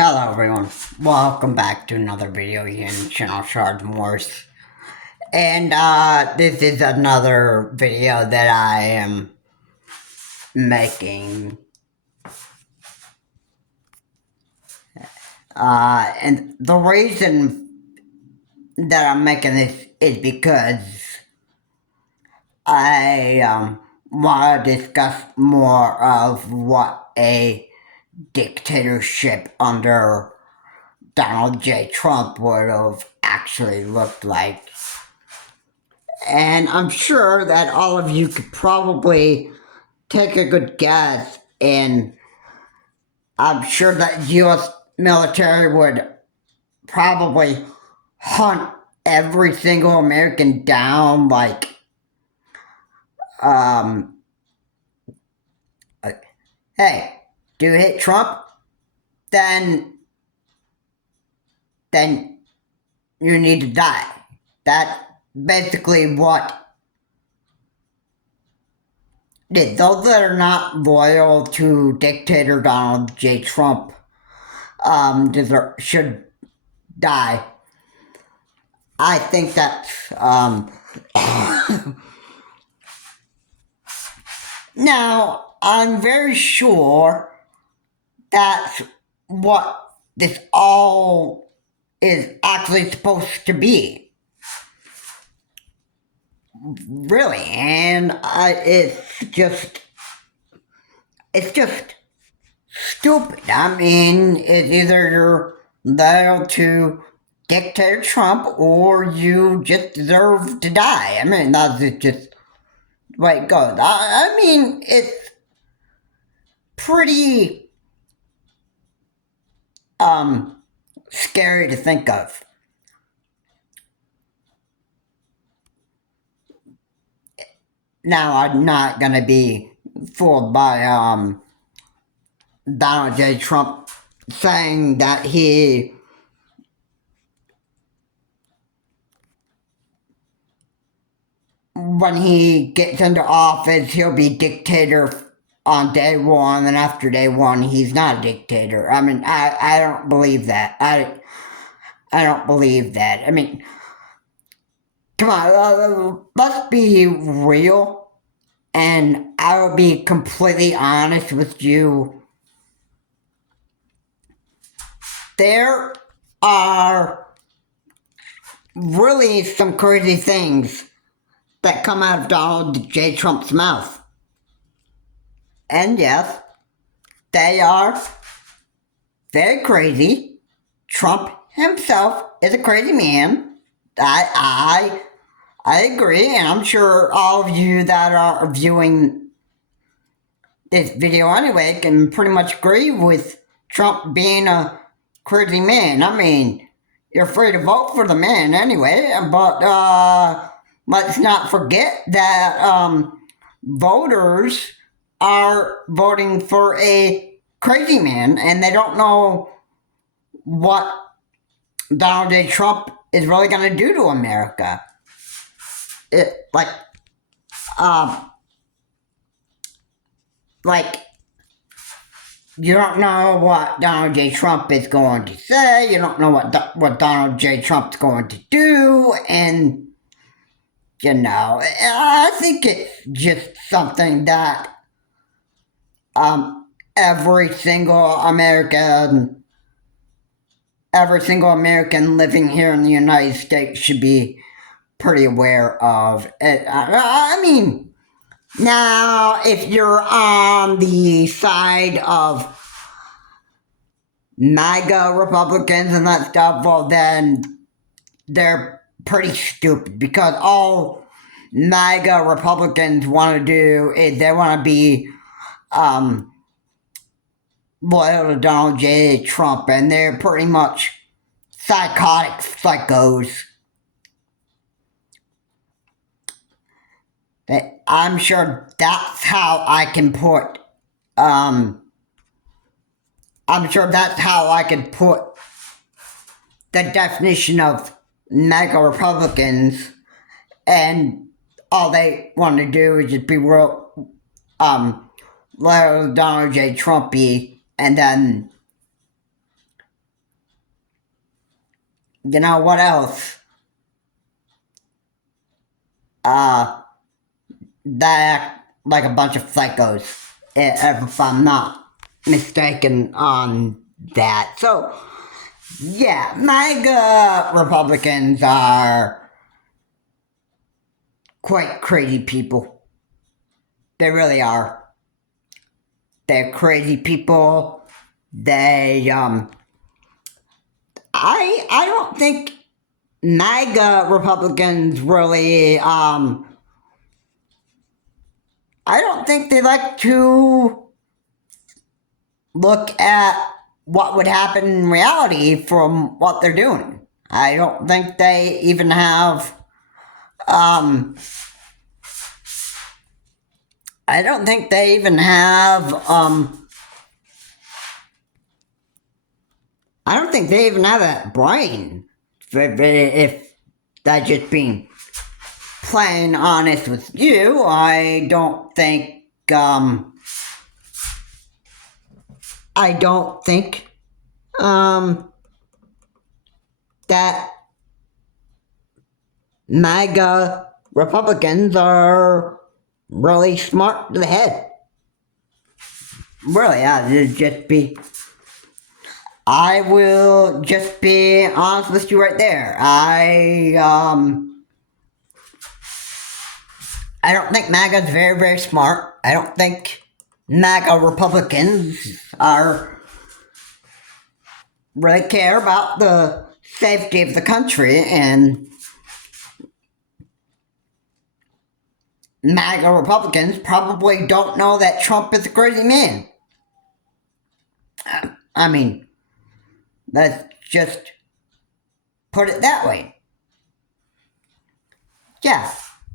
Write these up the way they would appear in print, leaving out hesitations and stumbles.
Hello everyone, welcome back to another video here in Channel Shard Morse. And this is another video that I am making. And the reason that I'm making this is because I want to discuss more of what a dictatorship under Donald J. Trump would have actually looked like. And I'm sure that all of you could probably take a good guess, and I'm sure that U.S. military would probably hunt every single American down, um, hey, do you hate Trump? Then you need to die. That's basically what those that are not loyal to dictator Donald J. Trump should die. I think that's now I'm very sure that's what this all is actually supposed to be. Really, and it's just stupid. I mean, it's either you're loyal to dictator Trump or you just deserve to die. I mean, that's just the way it goes. I mean, it's pretty scary to think of. Now, I'm not gonna be fooled by Donald J. Trump saying that when he gets into office, he'll be dictator on day one, and after day one, he's not a dictator. I mean, I don't believe that. I don't believe that. I mean, come on, let's be real, and I will be completely honest with you. There are really some crazy things that come out of Donald J. Trump's mouth. And yes, they are very crazy. Trump himself is a crazy man. I agree, and I'm sure all of you that are viewing this video anyway can pretty much agree with Trump being a crazy man. I mean, you're free to vote for the man anyway, but let's not forget that voters are voting for a crazy man, and they don't know what Donald J. Trump is really going to do to America. You don't know what Donald J. Trump is going to say. You don't know what Donald J. Trump's going to do, and you know, I think it's just something that every single American living here in the United States should be pretty aware of it. I mean, now if you're on the side of MAGA Republicans and that stuff, well then they're pretty stupid, because all MAGA Republicans want to do is they want to be loyal to Donald J. Trump, and they're pretty much psychotic psychos. I'm sure that's how I can put the definition of MAGA Republicans, and all they want to do is just be real loyal to Donald J. Trumpy, and then you know what else? Uh, they act like a bunch of psychos, if I'm not mistaken on that. So, yeah, MAGA Republicans are quite crazy people. They really are. They're crazy people. They, I don't think MAGA Republicans really, I don't think they like to look at what would happen in reality from what they're doing. I don't think they even have, I don't think they even have, I don't think they even have that brain. If that just being plain honest with you, I don't think, I don't think, that MAGA Republicans are really smart to the head. Really, I will just be honest with you right there. I don't think MAGA's very, very smart. I don't think MAGA Republicans are really care about the safety of the country, and MAGA Republicans probably don't know that Trump is a crazy man. I mean, let's just put it that way. Yeah,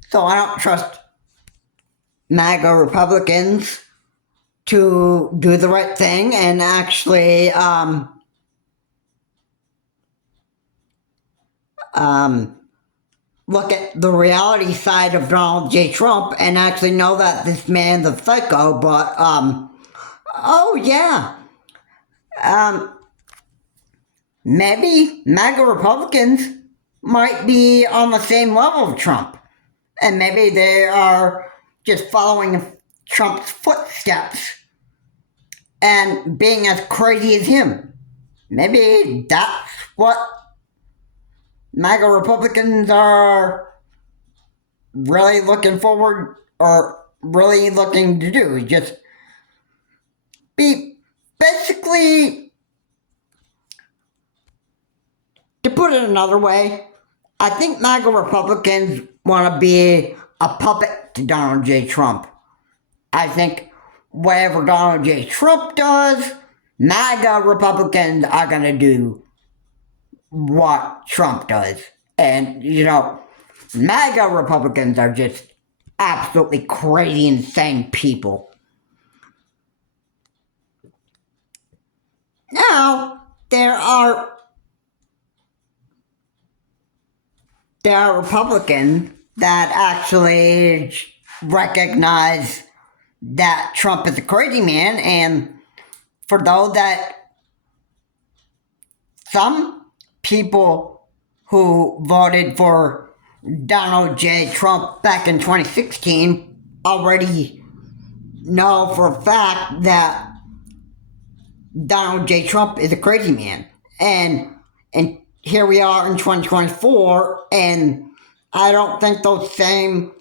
so I don't trust MAGA Republicans to do the right thing and actually look at the reality side of Donald J. Trump and actually know that this man's a psycho. But oh yeah, maybe MAGA Republicans might be on the same level of Trump, and maybe they are just following Trump's footsteps and being as crazy as him. Maybe that's what MAGA Republicans are really looking forward or really looking to do. Just be basically, to put it another way, I think MAGA Republicans want to be a puppet to Donald J. Trump. I think whatever Donald J. Trump does, MAGA Republicans are going to do what Trump does. And, you know, MAGA Republicans are just absolutely crazy, insane people. Now, there are Republicans that actually recognize that Trump is a crazy man, and for those that some people who voted for Donald J. Trump back in 2016 already know for a fact that Donald J. Trump is a crazy man. And here we are in 2024, and I don't think those same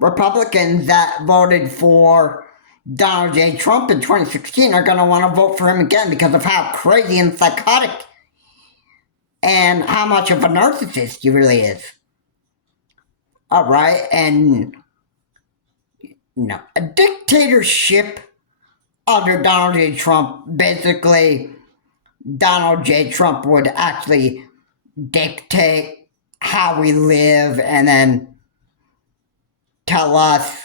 Republicans that voted for Donald J. Trump in 2016 are going to want to vote for him again because of how crazy and psychotic and how much of a narcissist he really is. All right, and you know, a dictatorship under Donald J. Trump, basically, Donald J. Trump would actually dictate how we live and then tell us,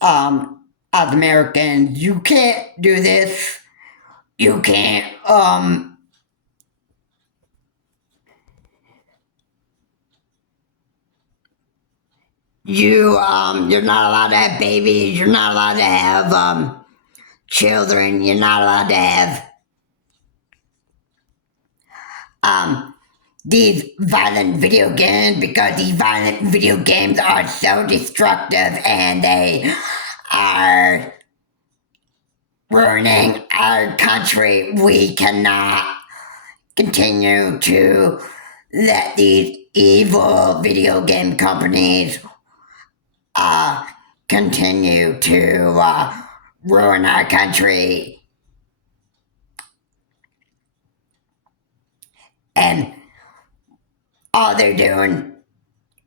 as Americans, you can't do this, you can't, you're not allowed to have babies, you're not allowed to have, children, you're not allowed to have, these violent video games because these violent video games are so destructive and they are ruining our country. We cannot continue to let these evil video game companies continue to ruin our country. And all they're doing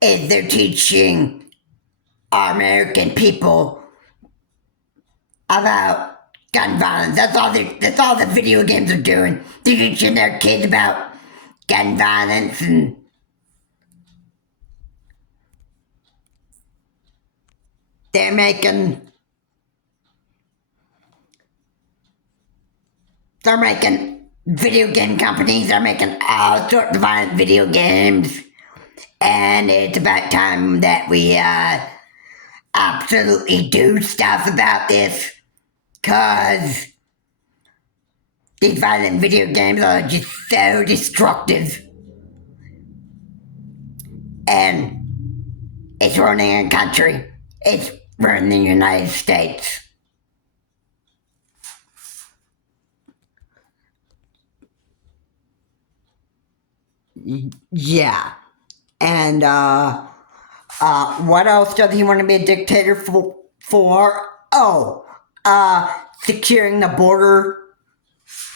is they're teaching our American people about gun violence. That's all the video games are doing. They're teaching their kids about gun violence, and they're making video game companies are making all sorts of violent video games, and it's about time that we absolutely do stuff about this, because these violent video games are just so destructive, and it's ruining our country. It's ruining the United States. Yeah. And what else does he want to be a dictator for? Oh, securing the border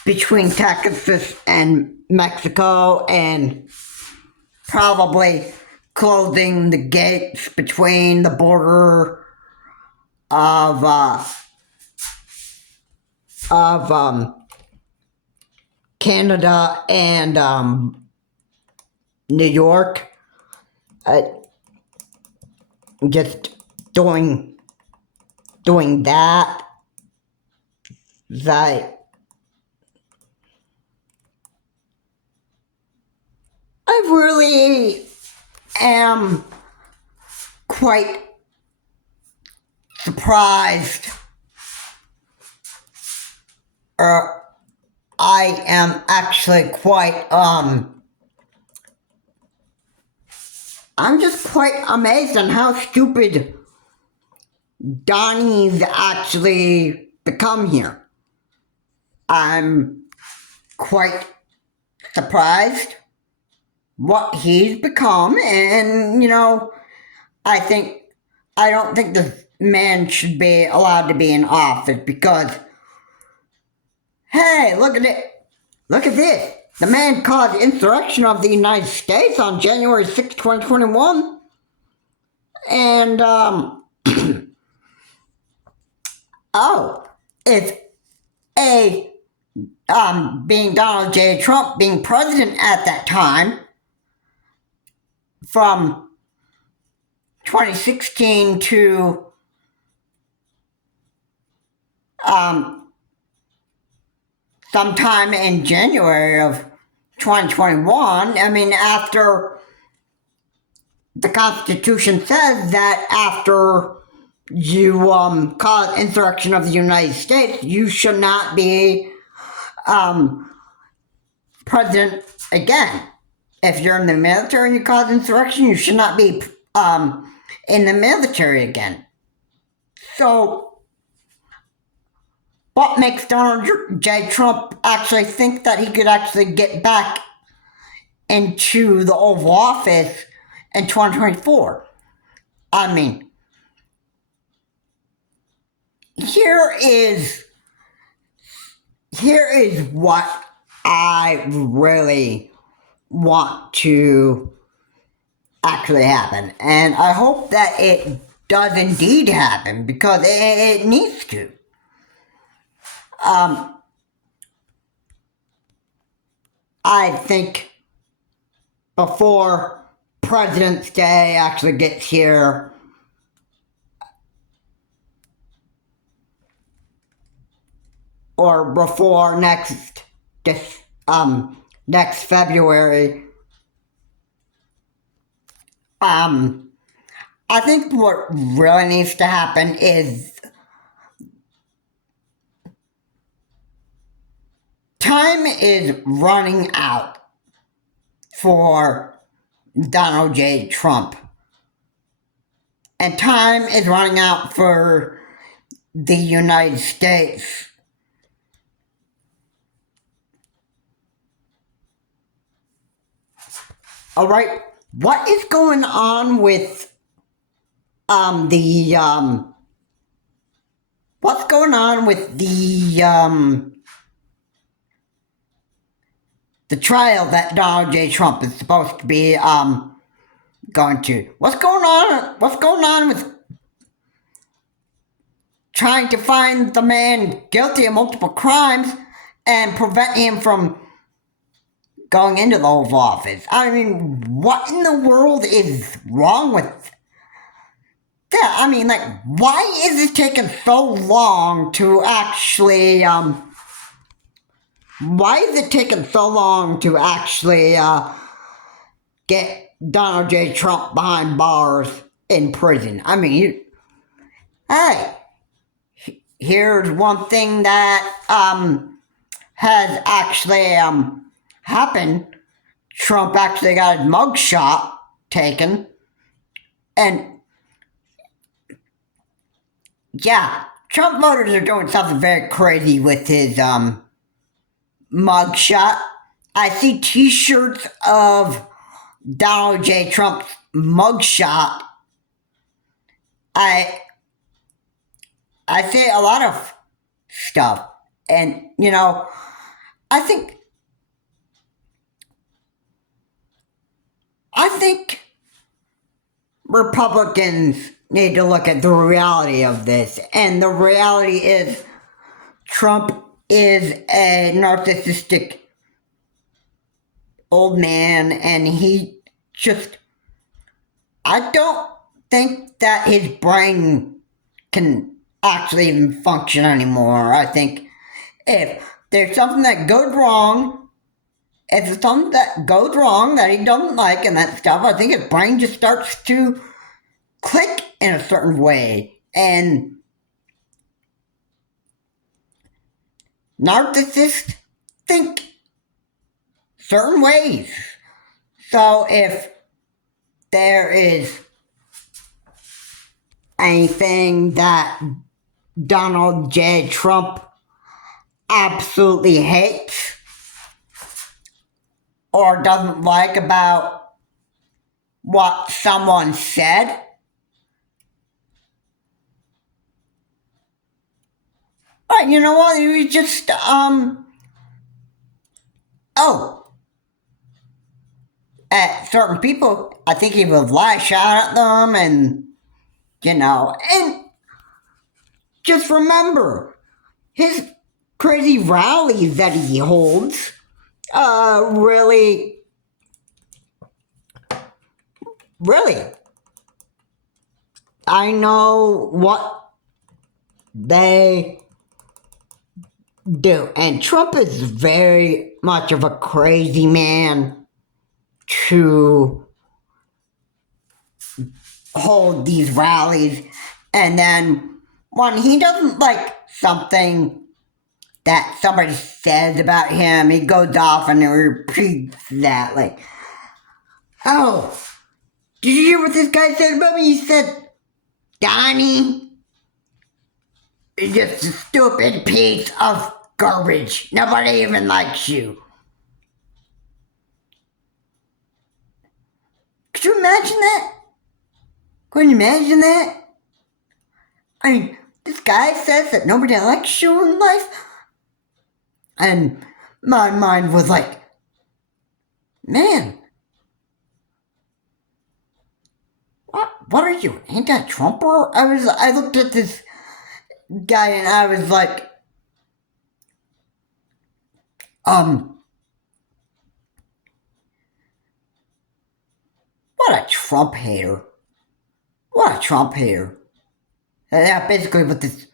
between Texas and Mexico, and probably closing the gates between the border of Canada and New York. Just doing that. I really am quite surprised, or I am actually quite I'm just quite amazed on how stupid Donnie's actually become here. I'm quite surprised what he's become, and I don't think this man should be allowed to be in office, because hey, look at this. The man caused insurrection of the United States on January 6, 2021. And, if being Donald J. Trump being president at that time, from 2016 to sometime in January of 2021, I mean, after the Constitution says that after you cause insurrection of the United States, you should not be president again. If you're in the military and you cause insurrection, you should not be in the military again. So what makes Donald J. Trump actually think that he could actually get back into the Oval Office in 2024? I mean, here is what I really want to actually happen, and I hope that it does indeed happen, because it needs to. I think before President's Day actually gets here, or before next February, I think what really needs to happen is time is running out for Donald J. Trump. And time is running out for the United States. All right, what is going on with what's going on with the trial that Donald J. Trump is supposed to be going to? What's going on? What's going on with trying to find the man guilty of multiple crimes and prevent him from going into the Oval Office? I mean, what in the world is wrong with that? I mean, like, why is it taking so long to actually, get Donald J. Trump behind bars in prison? I mean, hey, here's one thing that, has actually, happened. Trump actually got his mugshot taken, and yeah, Trump voters are doing something very crazy with his mugshot. I see t-shirts of Donald J. Trump's mugshot. I say a lot of stuff, and I think Republicans need to look at the reality of this, and the reality is Trump is a narcissistic old man, and I don't think that his brain can actually even function anymore. I think if there's something that goes wrong, if it's something that goes wrong that he doesn't like and that stuff, I think his brain just starts to click in a certain way. And narcissists think certain ways. So if there is anything that Donald J. Trump absolutely hates or doesn't like about what someone said, you know what, you just, at certain people, I think he would lie shot at them, and, and just remember, his crazy rallies that he holds, really, I know what they do. And Trump is very much of a crazy man to hold these rallies. And then when he doesn't like something that somebody says about him, he goes off and repeats that. Like, oh, did you hear what this guy said about me? He said, Donnie is just a stupid piece of garbage. Nobody even likes you. Could you imagine that? Could you imagine that? I mean, this guy says that nobody likes you in life. And my mind was like, man, what are you, anti-Trumper? I looked at this guy and I was like, what a Trump hater. What a Trump hater. That's basically what this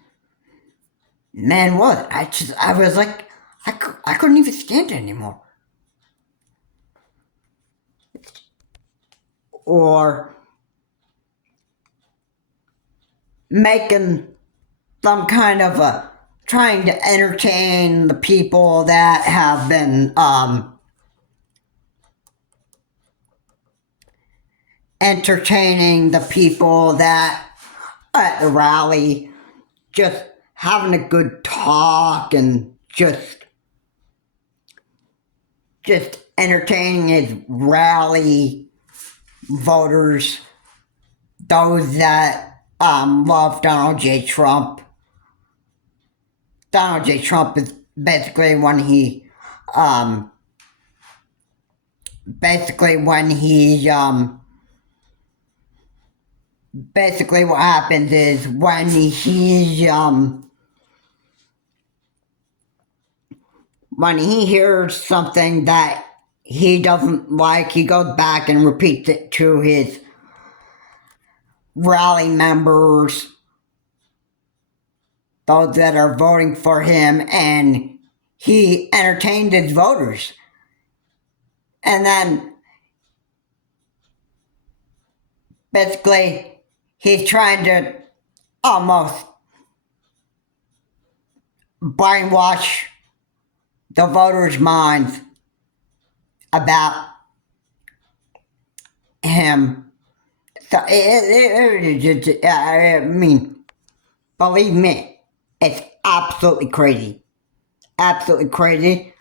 man was. I was like, I couldn't even stand it anymore. Or making some kind of trying to entertain the people that have been, entertaining the people that are at the rally, just having a good talk and just entertaining his rally voters, those that love Donald J. Trump. Donald J. Trump is basically when he basically what happens is when he hears something that he doesn't like, he goes back and repeats it to his rally members, those that are voting for him, and he entertained his voters. And then basically he's trying to almost brainwash the voters' minds about him. So I mean, believe me, it's absolutely crazy. Absolutely crazy.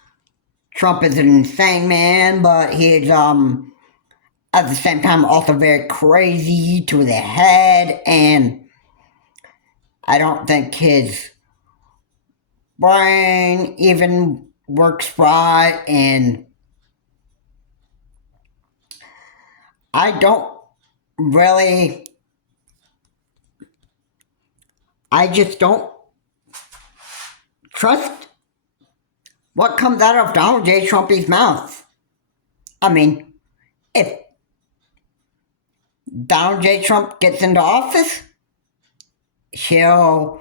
Trump is an insane man, but he's at the same time also very crazy to the head, and I don't think his brain even works right, and I just don't trust what comes out of Donald J. Trump's mouth. I mean, if Donald J. Trump gets into office, he'll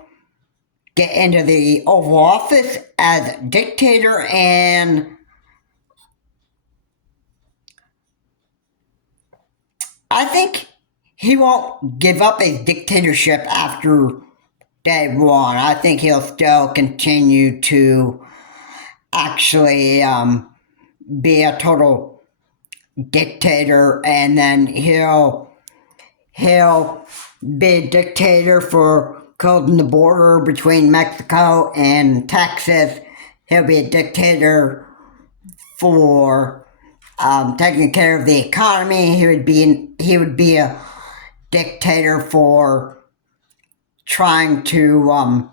get into the Oval Office as dictator, and I think he won't give up his dictatorship after day one. I think he'll still continue to actually be a total dictator, and then he'll be a dictator for closing the border between Mexico and Texas. He'll be a dictator for taking care of the economy. He would be a dictator for trying to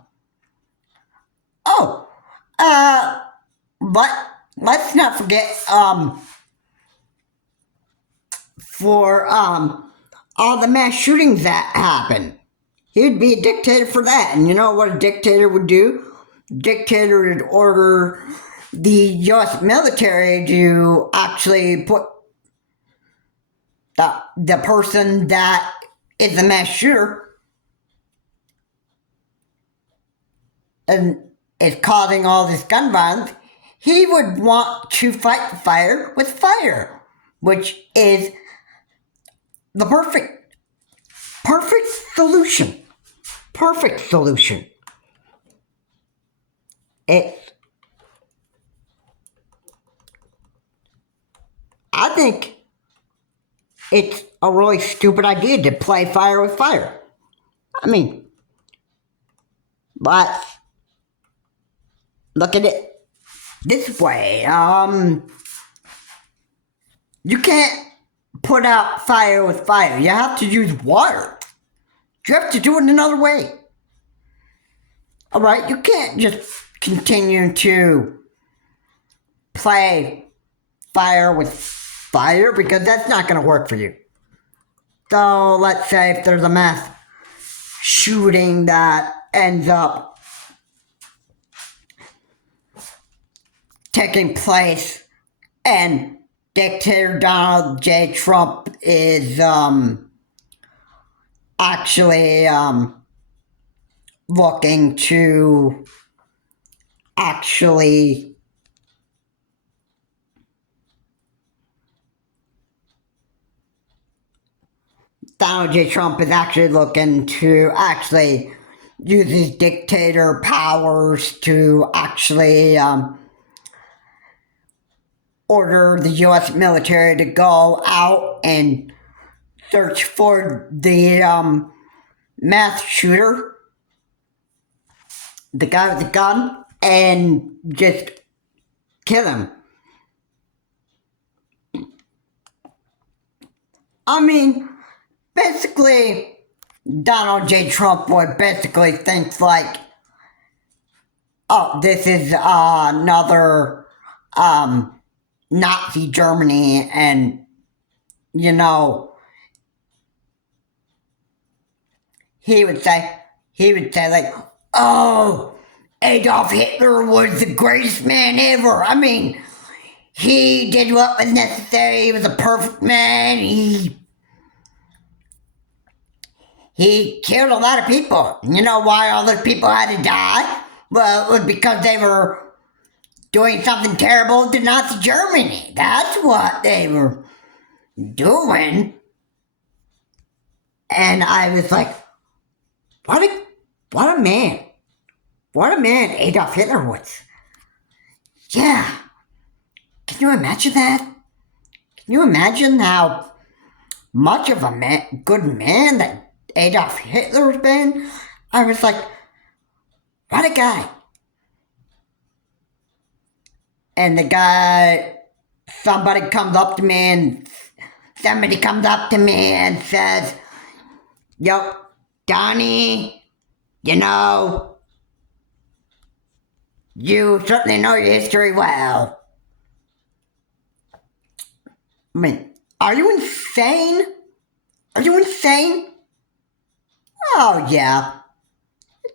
but let's not forget for all the mass shootings that happened. He'd be a dictator for that. And you know what a dictator would do? A dictator would order the U.S. military to actually put the person that is the mass shooter and is causing all this gun violence. He would want to fight fire with fire, which is the perfect solution. Perfect solution. I think it's a really stupid idea to play fire with fire. I mean, but look at it this way. You can't put out fire with fire. You have to use water. You have to do it another way. Alright, you can't just continue to play fire with fire, because that's not going to work for you. So let's say if there's a mass shooting that ends up taking place and dictator Donald J. Trump is actually looking to actually Donald J. Trump is actually looking to actually use his dictator powers to actually order the U.S. military to go out and search for the mass shooter, the guy with the gun, and just kill him. I mean, basically, Donald J. Trump would basically think like, oh, this is another Nazi Germany, and you know, he would say like, oh, Adolf Hitler was the greatest man ever. I mean, he did what was necessary. He was a perfect man. He killed a lot of people. You know why all those people had to die? Well, it was because they were doing something terrible to Nazi Germany. That's what they were doing. And I was like, what a man. What a man Adolf Hitler was. Yeah. Can you imagine that? Can you imagine how much of a good man that Adolf Hitler's been? I was like, what a guy. And the guy, somebody comes up to me and says, yo, Donnie, you know, you certainly know your history well. I mean, are you insane? Are you insane? Oh, yeah.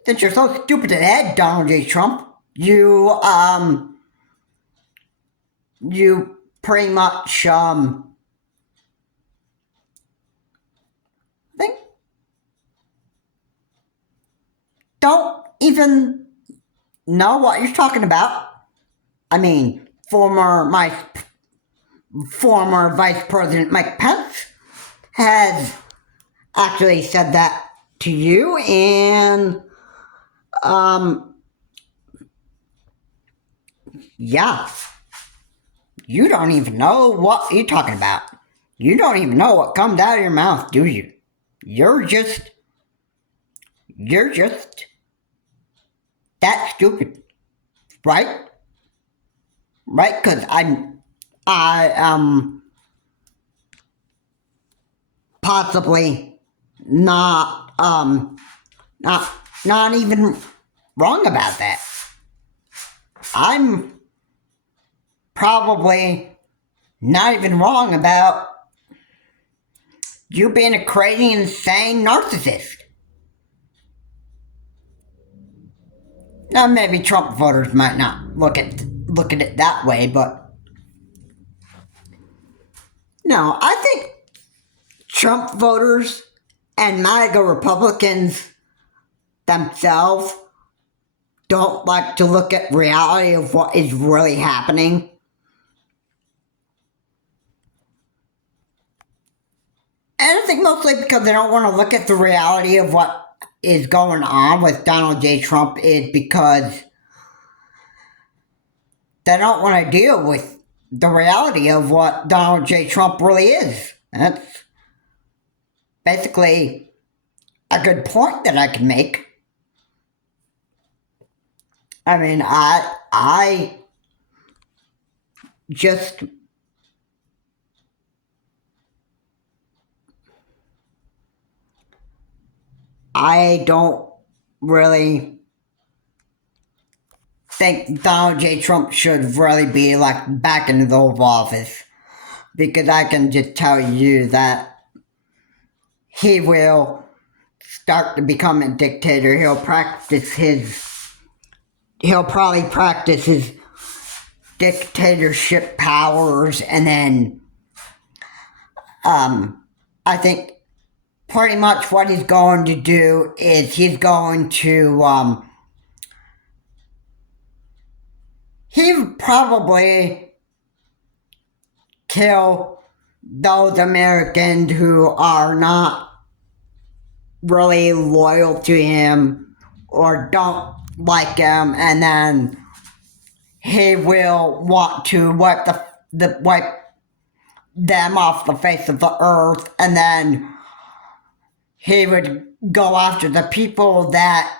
Since you're so stupid in the head, Donald J. Trump, you pretty much, think, don't even know what you're talking about. I mean, former Vice President Mike Pence has actually said that to you, and yeah, you don't even know what you're talking about. You don't even know what comes out of your mouth, do you? You're just that stupid, right? Right? Because I am possibly not even wrong about that. I'm probably not even wrong about you being a crazy, insane narcissist. Now, maybe Trump voters might not look at it that way, but no, I think Trump voters and MAGA Republicans themselves don't like to look at reality of what is really happening. And I think mostly because they don't want to look at the reality of what is going on with Donald J. Trump is because they don't want to deal with the reality of what Donald J. Trump really is. That's basically a good point that I can make. I mean, I just I don't really think Donald J. Trump should really be like back in the Oval Office, because I can just tell you that he will start to become a dictator. He'll probably practice his dictatorship powers, and then I think pretty much what he's going to do is he's going to he would probably kill those Americans who are not really loyal to him or don't like him, and then he will want to wipe them off the face of the earth, and then he would go after the people that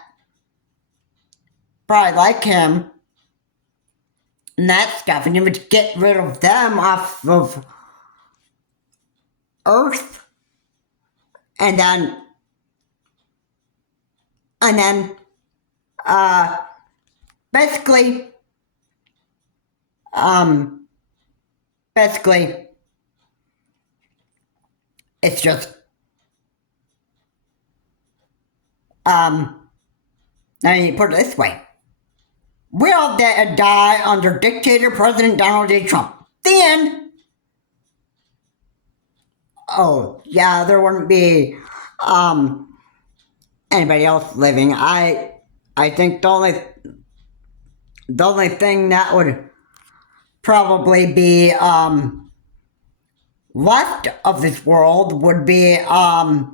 probably like him and that stuff, and he would get rid of them off of earth, and then basically basically it's just let me put it this way. We all die under dictator President Donald J. Trump. The end. Oh, yeah, there wouldn't be anybody else living. I think the only thing that would probably be left of this world would be the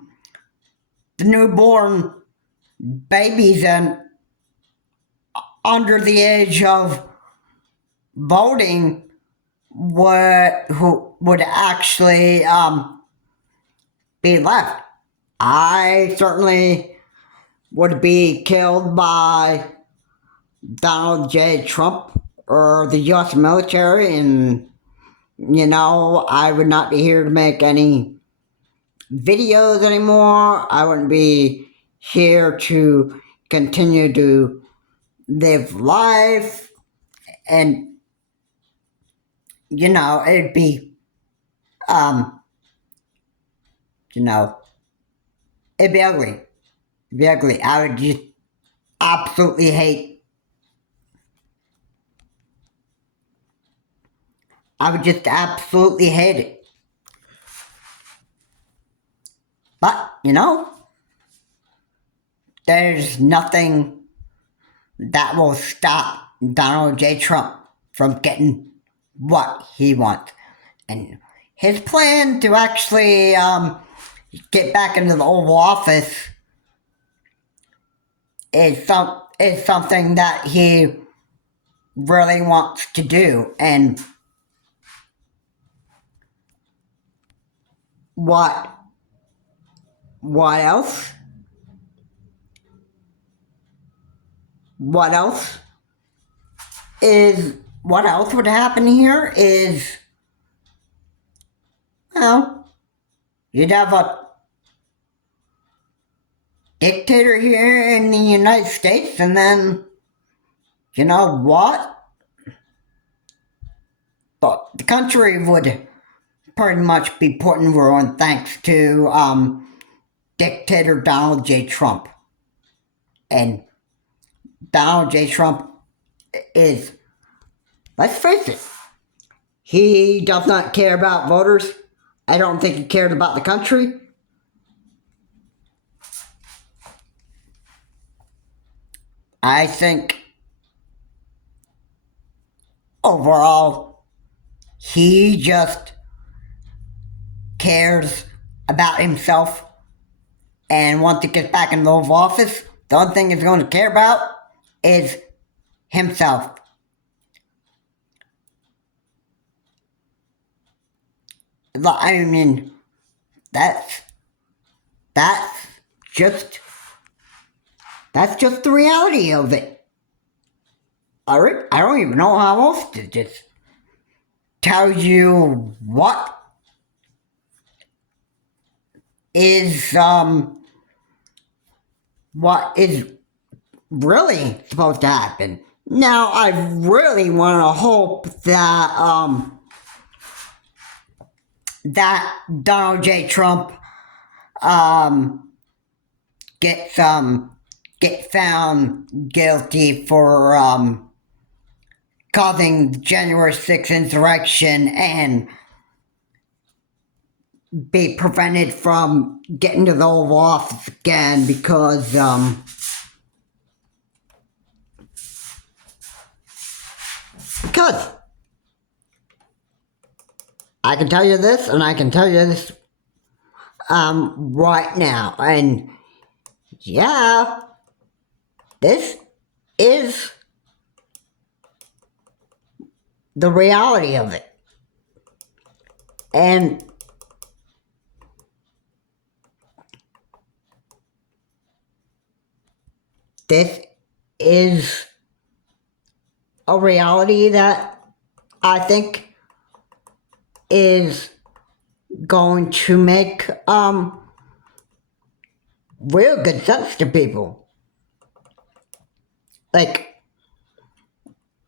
newborn babies and under the age of voting who would actually be left. I certainly would be killed by Donald J. Trump or the U.S. military, and I would not be here to make any videos anymore. I wouldn't be here to continue to live life, and it'd be it'd be ugly. It'd be ugly. I would just absolutely hate. I would just absolutely hate it. But, there's nothing that will stop Donald J. Trump from getting what he wants. And his plan to actually get back into the Oval Office is something that he really wants to do. And what else? What else would happen here is, you'd have a dictator here in the United States, and then, you know what? But the country would pretty much be put in ruin thanks to Dictator Donald J. Trump. And Donald J. Trump is, let's face it, he does not care about voters. I don't think he cared about the country. I think overall, he just cares about himself and wants to get back in the Oval Office. The only thing he's going to care about is himself. I mean, that's just the reality of it. I don't even know how else to just tell you what is really supposed to happen. Now, I really want to hope that that Donald J. Trump get found guilty for causing the January 6th insurrection and be prevented from getting to the Oval Office again because I can tell you this, and I can tell you this right now, and yeah, this is the reality of it. And this is a reality that I think is going to make real good sense to people. Like,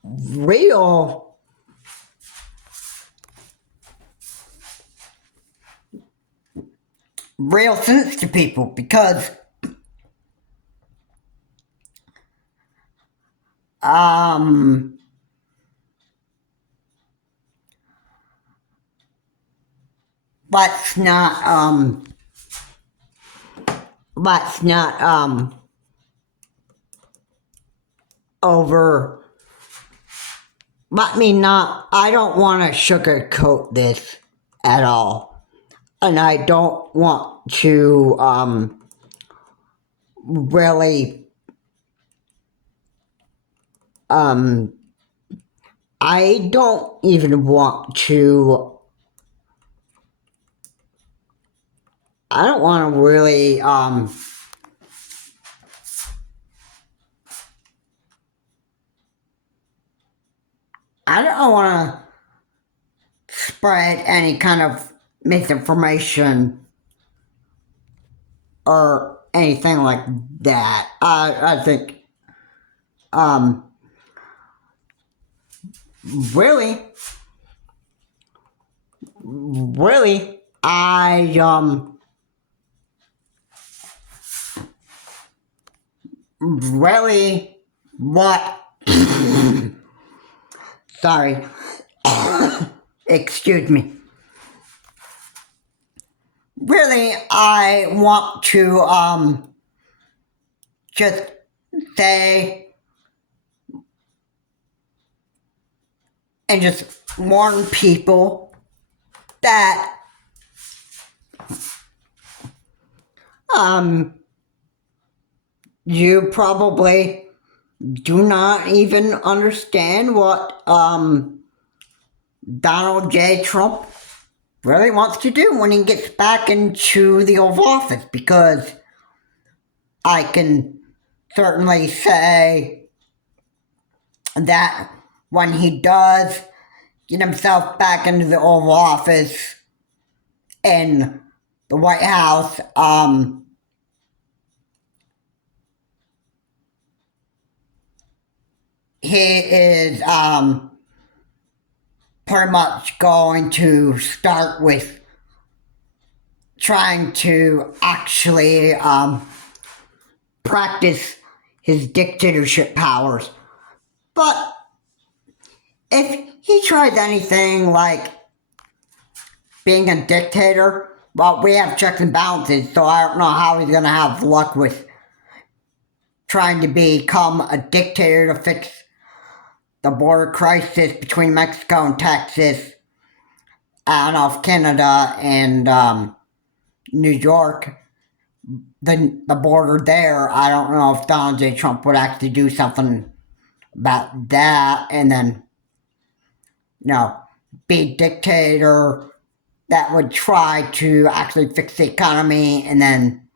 real sense to people, because let's not over I don't want to sugarcoat this at all, and I don't want to really I don't even want to I don't want to really I don't want to spread any kind of misinformation or anything like that. I think really I really what sorry excuse me, really I want to just say and just warn people that you probably do not even understand what Donald J. Trump really wants to do when he gets back into the Oval Office, because I can certainly say that when he does get himself back into the Oval Office in the White House, he is pretty much going to start with trying to actually practice his dictatorship powers. But if he tries anything like being a dictator, well, we have checks and balances, so I don't know how he's going to have luck with trying to become a dictator to fix the border crisis between Mexico and Texas, out of Canada and New York. The border there, I don't know if Donald J. Trump would actually do something about that, and then, be a dictator that would try to actually fix the economy, and then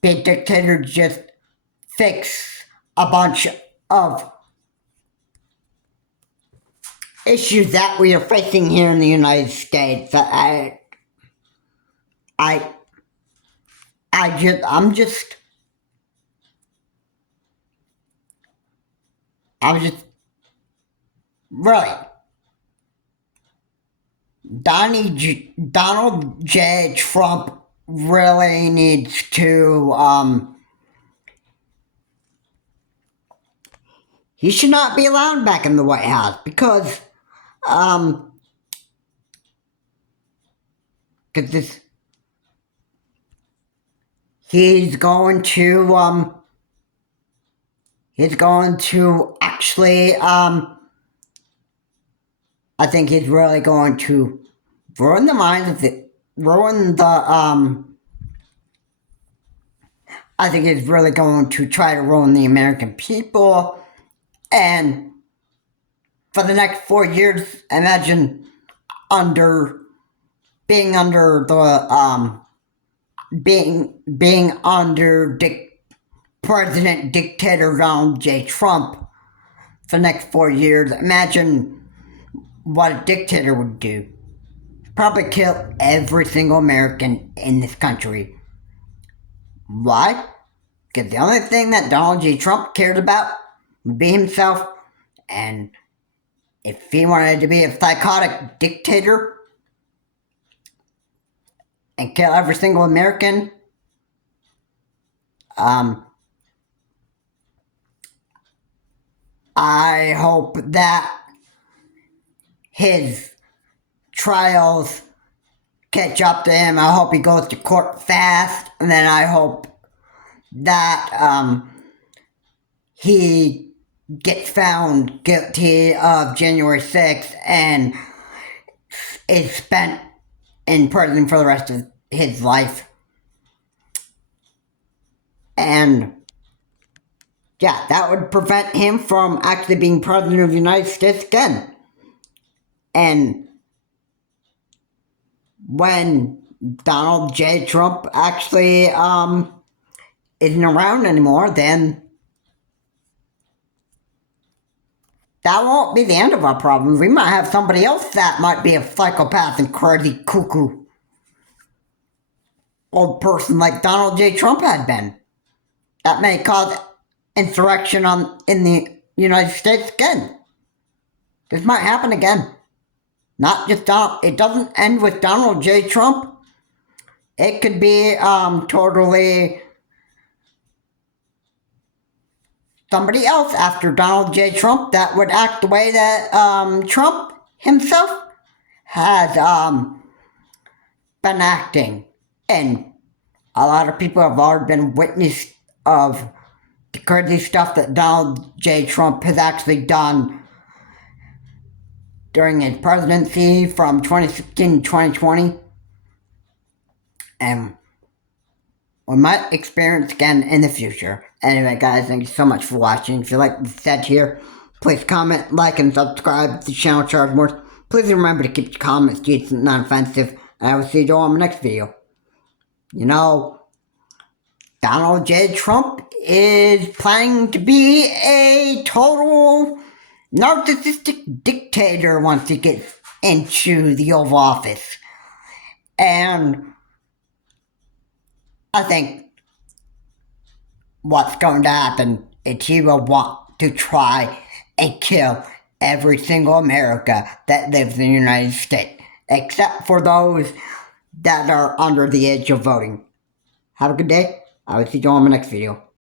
be a dictator to just fix a bunch of issues that we are facing here in the United States. I'm just really Donald J. Trump really needs to he should not be allowed back in the White House, because this he's going to actually I think he's really going to ruin the minds of I think he's really going to try to ruin the American people. And for the next 4 years, imagine under being under the being under President Dictator Donald J. Trump for the next 4 years. Imagine what a dictator would do. Probably kill every single American in this country. Why? Because the only thing that Donald J. Trump cared about would be himself, and if he wanted to be a psychotic dictator and kill every single American, I hope that his trials catch up to him. I hope he goes to court fast, and then I hope that he gets found guilty of January 6th and is spent in prison for the rest of his life. And yeah, that would prevent him from actually being president of the United States again. And when Donald J. Trump actually isn't around anymore, then that won't be the end of our problems. We might have somebody else that might be a psychopath and crazy cuckoo old person like Donald J. Trump had been. That may cause insurrection in the United States again. This might happen again. Not just Donald. It doesn't end with Donald J. Trump. It could be totally somebody else after Donald J. Trump that would act the way that Trump himself has been acting. And a lot of people have already been witness of the crazy stuff that Donald J. Trump has actually done during his presidency from 2016 to 2020. And we might experience again in the future. Anyway, guys, thank you so much for watching. If you like what said here, please comment, like, and subscribe to the channel Charge More. Please remember to keep your comments decent, non-offensive, and I will see you all in the next video. You know, Donald J. Trump is planning to be a total narcissistic dictator once he gets into the Oval Office. And I think what's going to happen is he will want to try and kill every single American that lives in the United States, except for those that are under the age of voting. Have a good day. I will see you all in my next video.